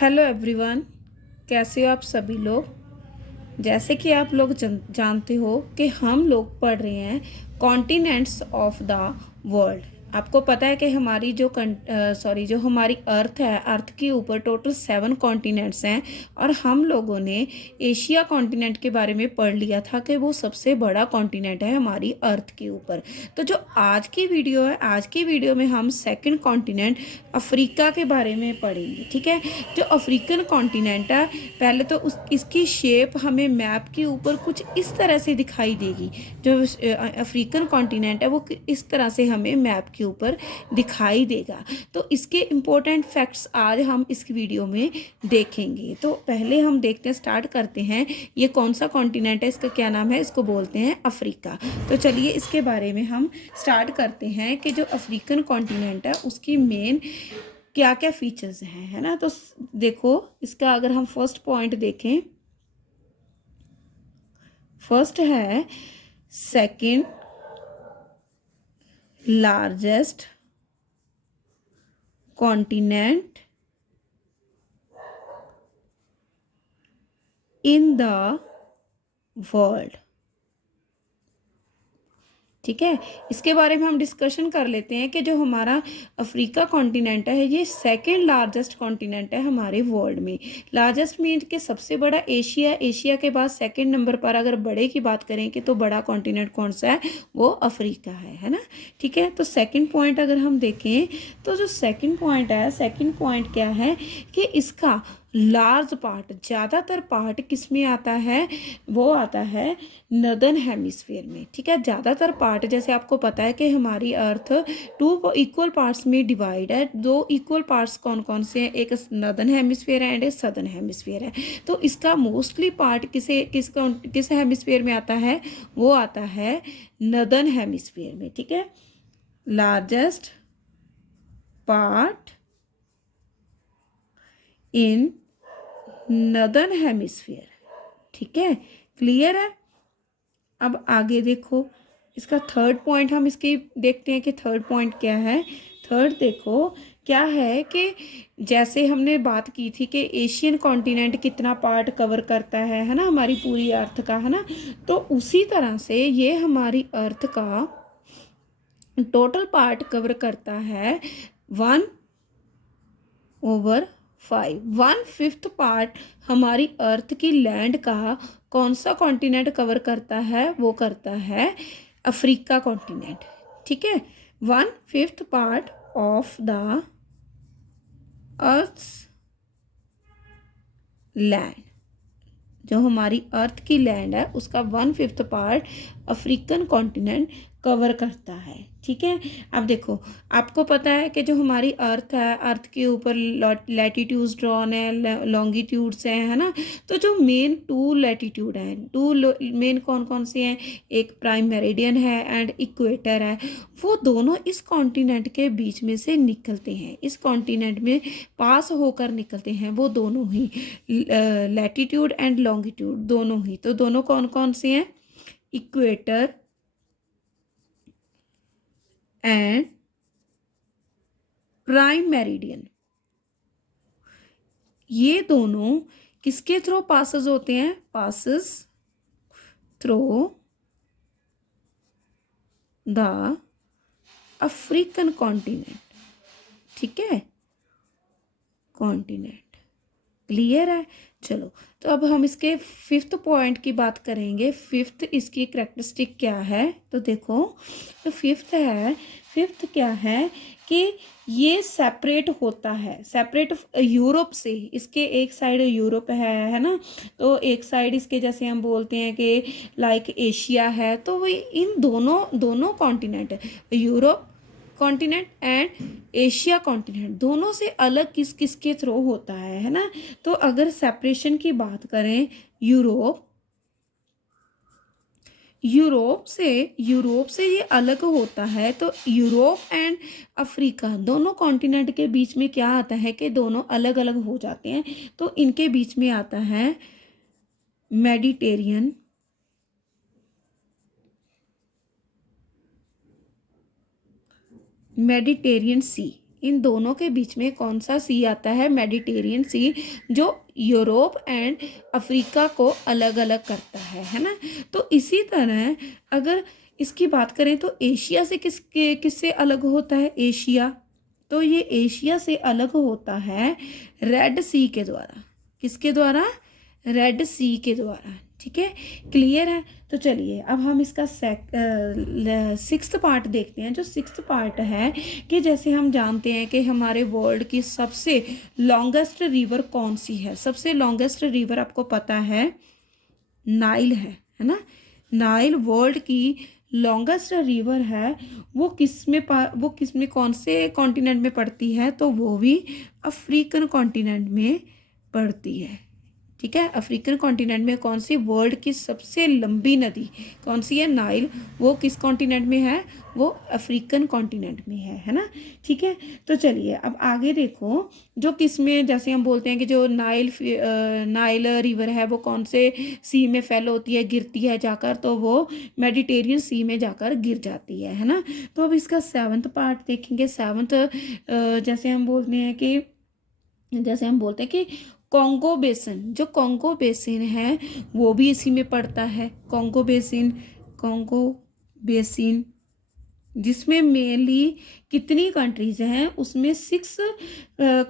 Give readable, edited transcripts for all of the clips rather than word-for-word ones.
Hello everyone. कैसे हो आप सभी लोग। जैसे कि आप लोग जानते हो कि हम लोग पढ़ रहे हैं कॉन्टिनेंट्स ऑफ द वर्ल्ड। आपको पता है कि हमारी जो हमारी अर्थ है, अर्थ के ऊपर टोटल 7 कॉन्टिनेंट्स हैं। और हम लोगों ने एशिया कॉन्टिनेंट के बारे में पढ़ लिया था कि वो सबसे बड़ा कॉन्टिनेंट है हमारी अर्थ के ऊपर। तो जो आज की वीडियो है, आज की वीडियो में हम सेकंड कॉन्टिनेंट अफ्रीका के बारे में पढ़ेंगे। ठीक है। जो अफ्रीकन कॉन्टिनेंट है, पहले तो इसकी शेप हमें मैप के ऊपर कुछ इस तरह से दिखाई देगी। जो अफ्रीकन कॉन्टिनेंट है वो इस तरह से हमें मैप के ऊपर दिखाई देगा। तो इसके इम्पोर्टेंट फैक्ट्स आज हम इस वीडियो में देखेंगे। तो पहले हम देखते हैं, स्टार्ट करते हैं। ये कौन सा कॉन्टिनेंट है, इसका क्या नाम है, इसको बोलते हैं अफ्रीका। तो चलिए इसके बारे में हम स्टार्ट करते हैं कि जो अफ्रीकन कॉन्टिनेंट है उसकी मेन क्या क्या फीचर्स हैं, है ना। तो देखो, इसका अगर हम फर्स्ट पॉइंट देखें, फर्स्ट है second largest continent in the world. ठीक है। इसके बारे में हम डिस्कशन कर लेते हैं कि जो हमारा अफ्रीका कॉन्टिनेंट है ये सेकंड लार्जेस्ट कॉन्टिनेंट है हमारे वर्ल्ड में। लार्जेस्ट मीन कि सबसे बड़ा एशिया, एशिया के बाद सेकंड नंबर पर अगर बड़े की बात करें कि तो बड़ा कॉन्टिनेंट कौन सा है, वो अफ्रीका है ना। ठीक है। तो सेकंड पॉइंट अगर हम देखें तो जो सेकंड पॉइंट है, सेकंड पॉइंट क्या है कि इसका लार्ज पार्ट, ज़्यादातर पार्ट किस में आता है, वो आता है नदर्न हेमिस्फीयर में। ठीक है। ज़्यादातर पार्ट, जैसे आपको पता है कि हमारी अर्थ 2 इक्वल पार्ट्स में डिवाइड है। 2 इक्वल पार्ट्स कौन कौन से हैं, एक नदर्न हेमिस्फीयर है एंड एक सदर्न हेमिस्फीयर है। तो इसका मोस्टली पार्ट किस हेमिस्फीयर में आता है, वो आता है नदर्न हेमिस्फीयर में। ठीक है। Largest part in northern hemisphere. ठीक है। क्लियर है। अब आगे देखो, इसका थर्ड पॉइंट हम इसकी देखते हैं कि थर्ड पॉइंट क्या है। थर्ड देखो क्या है कि जैसे हमने बात की थी कि एशियन कॉन्टिनेंट कितना पार्ट कवर करता है ना, हमारी पूरी अर्थ का, है ना। तो उसी तरह से ये हमारी अर्थ का टोटल पार्ट कवर करता है 1/5, 1/5 पार्ट हमारी अर्थ की लैंड का कौन सा कॉन्टिनेंट कवर करता है, वो करता है अफ्रीका कॉन्टिनेंट। ठीक है। 1/5 part of the earth's land, जो हमारी अर्थ की लैंड है उसका 1/5 पार्ट अफ्रीकन कॉन्टिनेंट कवर करता है। ठीक है। अब देखो, आपको पता है कि जो हमारी अर्थ है, अर्थ के ऊपर लैटिट्यूड्स ड्रॉन है, लॉन्गिट्यूड्स हैं, है ना। तो जो मेन 2 लैटिट्यूड हैं, 2 मेन कौन कौन से हैं, एक प्राइम मेरिडियन है एंड इक्वेटर है। वो दोनों इस कॉन्टिनेंट के बीच में से निकलते हैं, इस कॉन्टिनेंट में पास होकर निकलते हैं, वो दोनों ही लैटिट्यूड एंड लॉन्गिट्यूड, दोनों ही। तो दोनों कौन कौन से हैं, इक्वेटर एंड प्राइम मेरिडियन। ये दोनों किसके थ्रू पासेस होते हैं, passes through the African continent. ठीक है। कॉन्टिनेंट क्लियर है। चलो, तो अब हम इसके फिफ्थ पॉइंट की बात करेंगे। फिफ्थ इसकी करेक्टरिस्टिक क्या है, तो देखो, तो फिफ्थ क्या है कि ये सेपरेट होता है, सेपरेट यूरोप से। इसके एक साइड यूरोप है ना। तो एक साइड इसके जैसे हम बोलते हैं कि लाइक एशिया है, तो वही इन दोनों दोनों continent, Europe continent and Asia continent, दोनों से अलग किस किस के थ्रू होता है ना। तो अगर सेपरेशन की बात करें, यूरोप से ये अलग होता है। तो यूरोप एंड अफ्रीका दोनों कॉन्टिनेंट के बीच में क्या आता है कि दोनों अलग अलग हो जाते हैं। तो इनके बीच में आता है मेडिटेरियन सी। इन दोनों के बीच में कौन सा सी आता है? मेडिटेरियन सी, जो यूरोप एंड अफ्रीका को अलग अलग करता है ना। तो इसी तरह अगर इसकी बात करें तो एशिया से किससे अलग होता है? एशिया, तो ये एशिया से अलग होता है रेड सी के द्वारा। किसके द्वारा? रेड सी के द्वारा। ठीक है, क्लियर है। तो चलिए अब हम इसका सिक्स्थ पार्ट देखते हैं। जो सिक्स्थ पार्ट है कि जैसे हम जानते हैं कि हमारे वर्ल्ड की सबसे लॉन्गेस्ट रिवर कौन सी है? सबसे लॉन्गेस्ट रिवर आपको पता है नाइल है ना। नाइल वर्ल्ड की लॉन्गेस्ट रिवर है। वो किस में कौन से कॉन्टिनेंट में पड़ती है? तो वो भी अफ्रीकन कॉन्टिनेंट में पड़ती है। ठीक है, अफ्रीकन कॉन्टिनेंट में कौन सी वर्ल्ड की सबसे लंबी नदी कौन सी है? नाइल। वो किस कॉन्टिनेंट में है? वो अफ्रीकन कॉन्टिनेंट में है ना। ठीक है, तो चलिए अब आगे देखो। जो किस में, जैसे हम बोलते हैं कि जो नाइल रिवर है वो कौन से सी में फेल होती है, गिरती है जाकर? तो वो मेडिटेरियन सी में जाकर गिर जाती है ना। तो अब इसका सेवन्थ पार्ट देखेंगे। सेवन्थ जैसे हम बोलते हैं कि कॉन्गो बेसिन, जो कॉन्गो बेसिन है वो भी इसी में पड़ता है। कॉन्गो बेसिन जिसमें मेनली कितनी कंट्रीज़ हैं? उसमें 6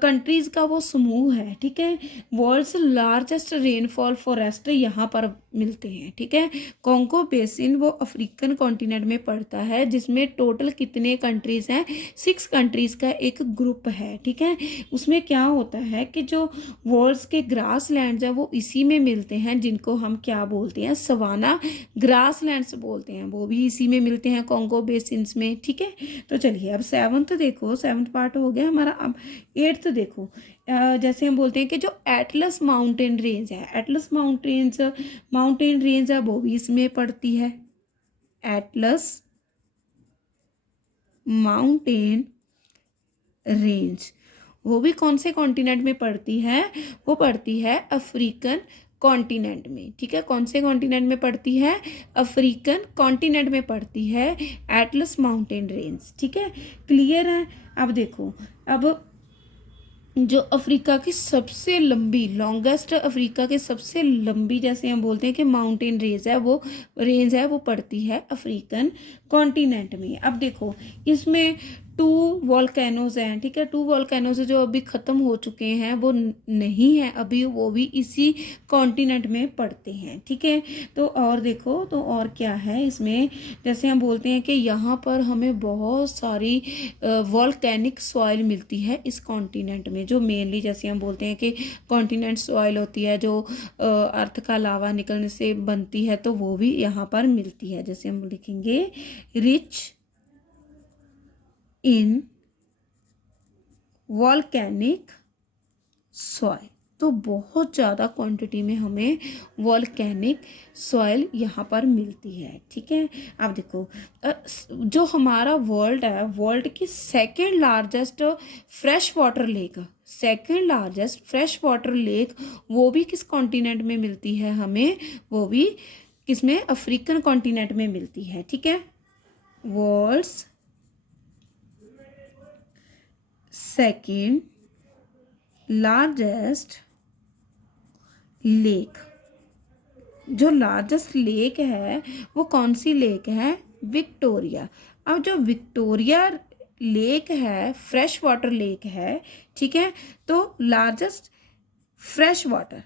कंट्रीज़ का वो समूह है। ठीक है, वर्ल्ड्स लार्जेस्ट रेनफॉल फॉरेस्ट यहाँ पर मिलते हैं। ठीक है, कॉन्गो बेसिन वो अफ्रीकन कॉन्टिनेंट में पड़ता है, जिसमें टोटल कितने कंट्रीज़ हैं? 6 कंट्रीज़ का एक ग्रुप है। ठीक है, उसमें क्या होता है कि जो वर्ल्ड्स के ग्रास लैंड्स हैं वो इसी में मिलते हैं, जिनको हम क्या बोलते हैं? सवाना ग्रास लैंड्स बोलते हैं। वो भी इसी में मिलते हैं कॉन्गो बेसिन में। ठीक है, तो चलिए अब सेवन्थ देखो। सेवन्थ पार्ट हो गया हमारा। अब एट्थ देखो। जैसे हम बोलते हैं कि जो एटलस माउंटेन रेंज है, एटलस माउंटेन रेंज है वो भी इसमें पड़ती है। एटलस माउंटेन रेंज वो भी कौन से कॉन्टिनेंट में पड़ती है? वो पड़ती है अफ्रीकन कॉन्टिनेंट में। ठीक है, कौन से कॉन्टिनेंट में पड़ती है? अफ्रीकन कॉन्टिनेंट में पड़ती है एटलस माउंटेन रेंज। ठीक है, क्लियर है। अब देखो, अब जो अफ्रीका की सबसे लंबी लॉन्गेस्ट अफ्रीका के सबसे लंबी जैसे हम बोलते हैं कि माउंटेन रेंज है वो पड़ती है अफ्रीकन कॉन्टिनेंट में। अब देखो इसमें 2 वॉल्केनोज हैं। ठीक है, 2 वॉल्केनोज जो अभी ख़त्म हो चुके हैं वो नहीं है अभी, वो भी इसी कॉन्टिनेंट में पड़ते हैं। ठीक है, तो और देखो, तो और क्या है इसमें? जैसे हम बोलते हैं कि यहाँ पर हमें बहुत सारी वॉल्केनिक सॉइल मिलती है इस कॉन्टिनेंट में, जो मेनली जैसे हम बोलते हैं कि कॉन्टिनेंट सॉइल होती है जो अर्थ का लावा निकलने से बनती है, तो वो भी यहाँ पर मिलती है। जैसे हम लिखेंगे रिच इन वॉल्केनिक सॉइल, तो बहुत ज़्यादा क्वांटिटी में हमें वॉल्केनिक सॉइल यहाँ पर मिलती है। ठीक है, अब देखो जो हमारा वर्ल्ड है, वर्ल्ड की second largest fresh water lake वो भी किस कॉन्टिनेंट में मिलती है हमें? वो भी किसमें? अफ्रीकन कॉन्टिनेंट में मिलती है। ठीक है, वर्ल्ड्स सेकंड लार्जेस्ट लेक, जो लार्जेस्ट लेक है वो कौन सी लेक है? विक्टोरिया। अब जो विक्टोरिया लेक है फ्रेश वाटर लेक है। ठीक है, तो लार्जेस्ट फ्रेश वाटर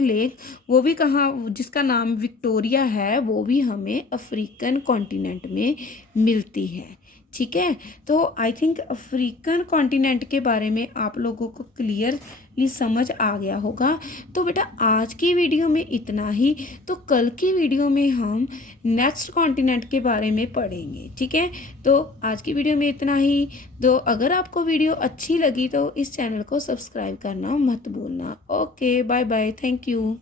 लेक वो भी कहाँ, जिसका नाम विक्टोरिया है, वो भी हमें अफ्रीकन कॉन्टिनेंट में मिलती है। ठीक है, तो आई थिंक अफ्रीकन कॉन्टिनेंट के बारे में आप लोगों को क्लियरली समझ आ गया होगा। तो बेटा आज की वीडियो में इतना ही, तो कल की वीडियो में हम नेक्स्ट कॉन्टिनेंट के बारे में पढ़ेंगे। ठीक है, तो आज की वीडियो में इतना ही। तो अगर आपको वीडियो अच्छी लगी तो इस चैनल को सब्सक्राइब करना मत भूलना। Okay, bye bye, thank you.